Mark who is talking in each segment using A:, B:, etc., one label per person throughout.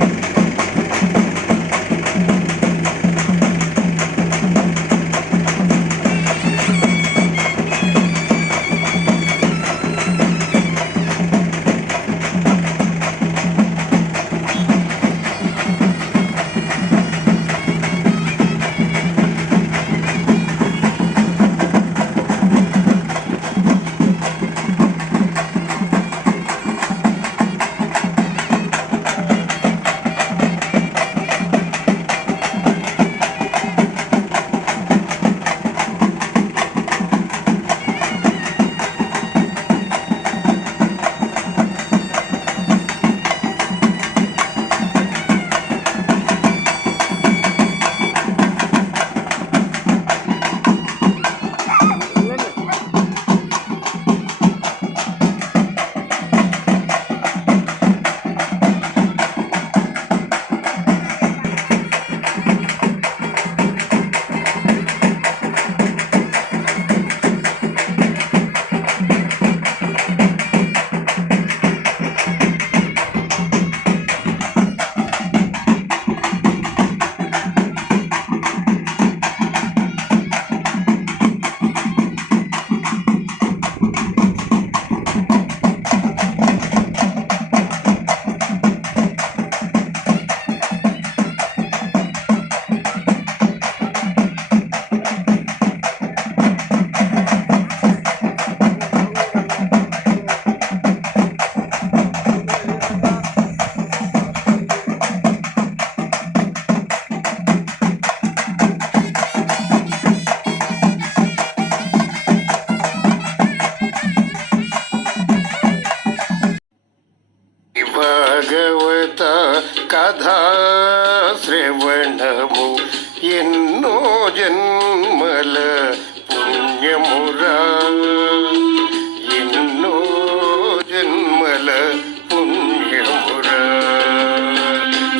A: Thank you. శ్రవణము ఎన్నో జన్మల పుణ్యమురా ఎన్నో జన్మల పుణ్యమురా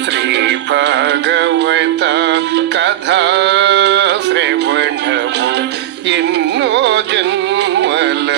A: శ్రీ భాగవత కథా శ్రవణము ఎన్నో జన్మల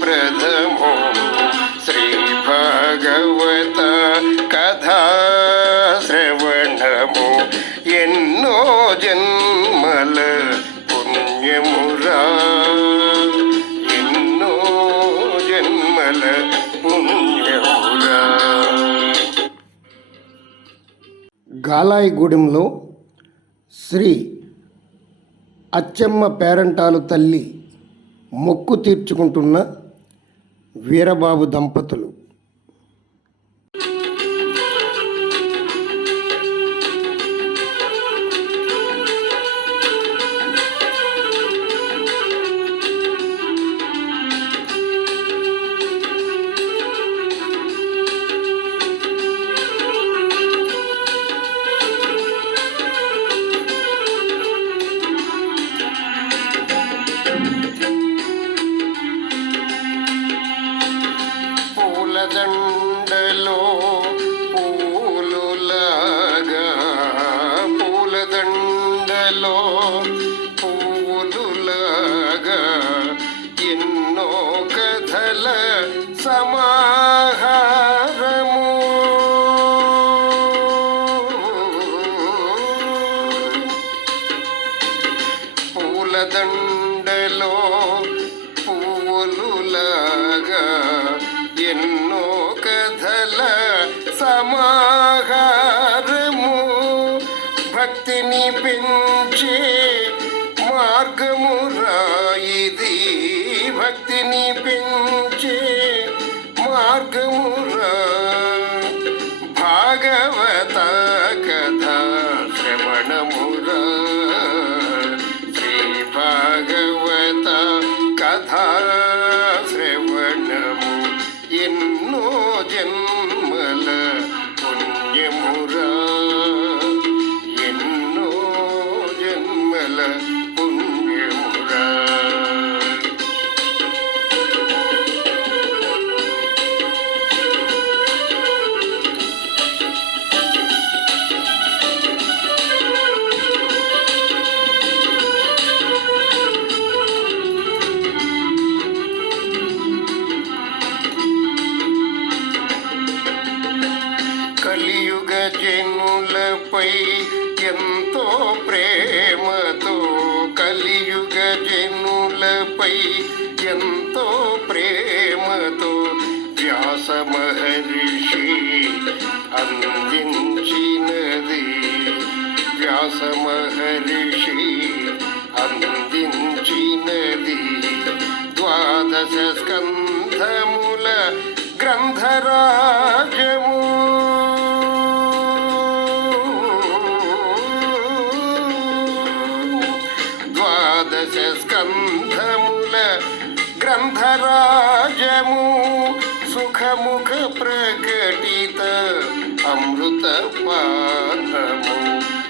A: ప్రథమో శ్రీ భగవత కథా శ్రవణము ఎన్నో జన్మల పుణ్యమురా ఎన్నో జన్మల పుణ్యమురా గాలాయిగూడెంలో శ్రీ అచ్చమ్మ పేరంటాలు తల్లి మొక్కు తీర్చుకుంటున్న వీరబాబు దంపతులు. పూలదండలో పూలులాగా పూలదండలో పూలులాగా ఎన్నో కథల సమాహారము. పూలదండలో వ్యాస మహర్షి అందించినది. వ్యాస మహర్షి అందించినది. ద్వాదశ స్కంధముల గ్రంథరాజము. ద్వాదశ స్కంధముల గ్రంథరాజము. సుఖముఖ ప్రకటిత అమృత పానము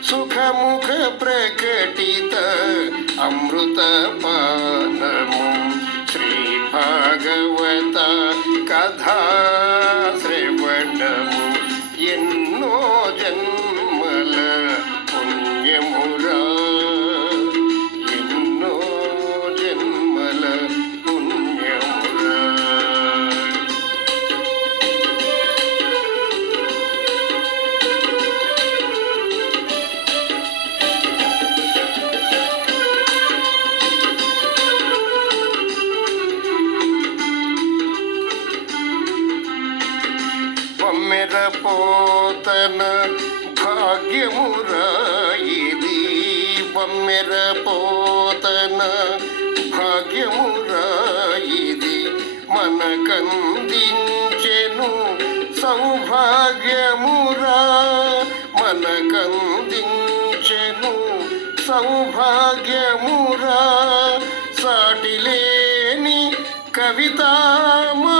A: సుఖముఖ ప్రకటిత అమృత పానము శ్రీ భాగవత కథా పమ్మెర పోతన భాగ్యమురా ఇది మనకందించెను సౌభాగ్యమురా మనకందించెను సౌభాగ్యమురా సాటిలేని కవితామా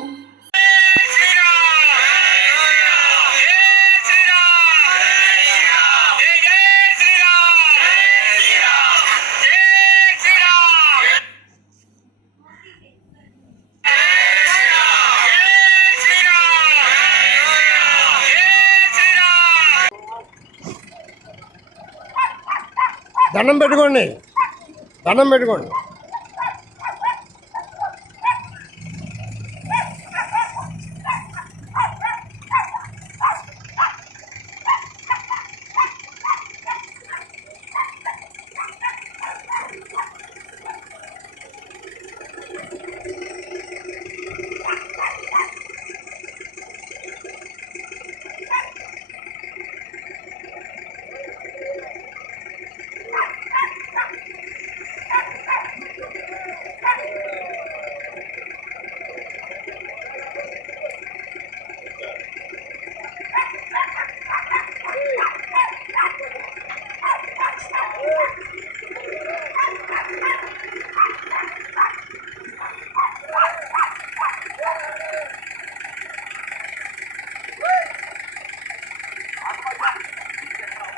B: దండం పెట్టుకోండి. దండం పెట్టుకోండి.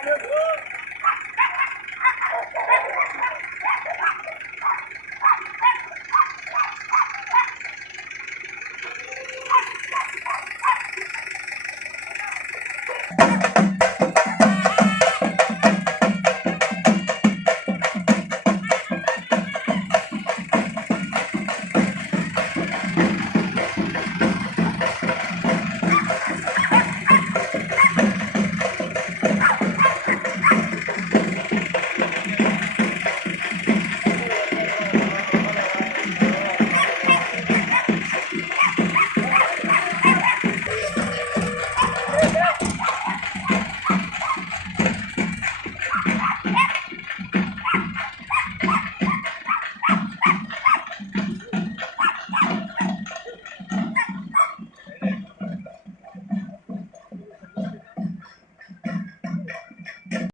C: Thank you.